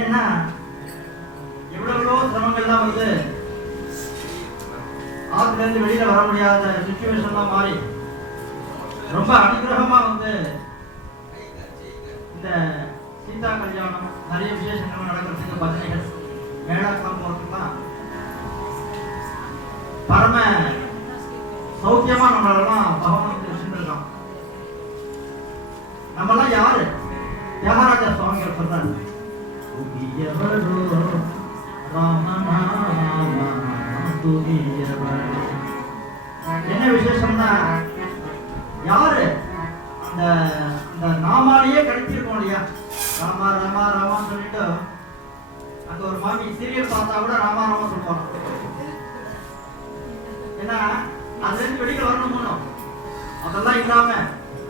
ஏன்னா எவ்வளவோ சிரமங்கள்லாம் வந்து ஆத்துல இருந்து வெளியில வர முடியாத சிச்சுவேஷன்லாம் மாறி ரொம்ப அனுகிரகமா வந்து இந்த சீதா கல்யாணம் நிறைய விசேஷங்கள் நடக்கிறதுக்கு பஜனைகள் மேளாக்கம் போறதுலாம் பரம சௌக்கியமா நம்மளெல்லாம் பகவானுக்கு வச்சுருக்கான். நம்மெல்லாம் யாரு? தியாகராஜ சுவாமிகள் சொல்றாரு, என்ன விசேஷம்னா யாரு அந்த நாமாலேயே கிடைச்சிருக்கோம் இல்லையா? ராமா ராமா ராமான்னு சொல்லிட்டு அங்க ஒரு மாமி சீரியல் பார்த்தா கூட ராமா ராமா சொல்லுவாங்க. ஏன்னா அதுல இருந்து வெளியில வரணும். அதெல்லாம் இல்லாம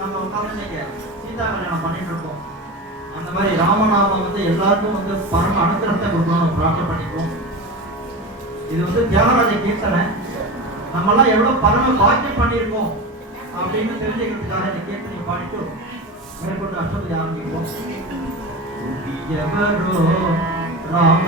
நம்ம உட்கார்ந்து இன்னைக்கு சீதா கல்யாணம் பண்ணிட்டு இருக்கோம். அந்த மாதிரி ராமநாமம் வந்து எல்லாருக்கும் வந்து பரம அனுகிரகத்தை கொடுக்கணும்னு பிரார்த்தனை பண்ணிக்குவோம். இது வந்து தியாகராஜ கீர்த்தனை. நம்மெல்லாம் எவ்வளவு பரம பாக்கியம் பண்ணியிருக்கோம் அப்படின்னு தெரிஞ்சுக்கிறதுக்காக இந்த கீர்த்தனை பாடிட்டு மேற்கொண்டு அஷ்டபதி ஆரம்பிப்போம். Rama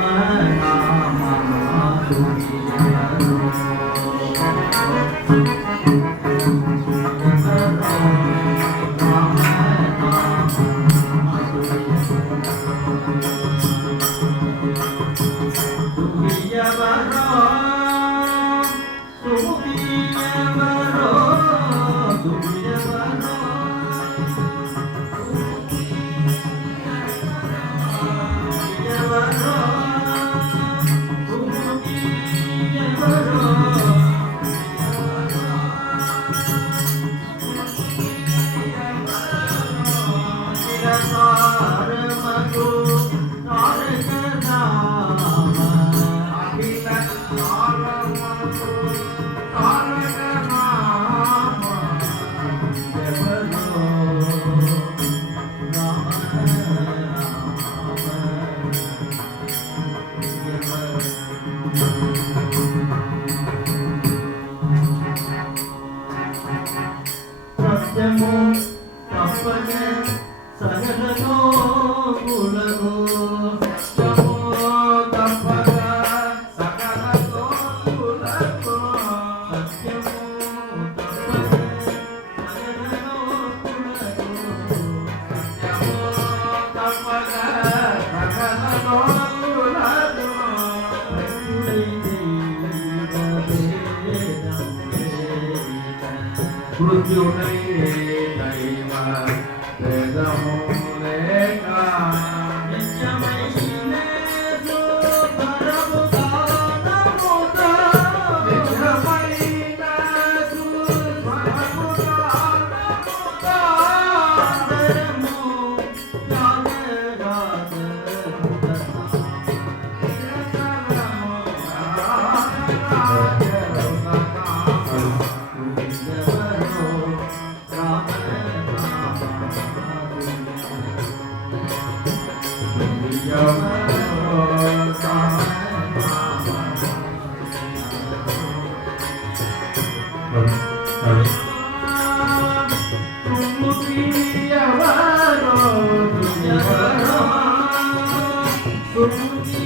Thank you.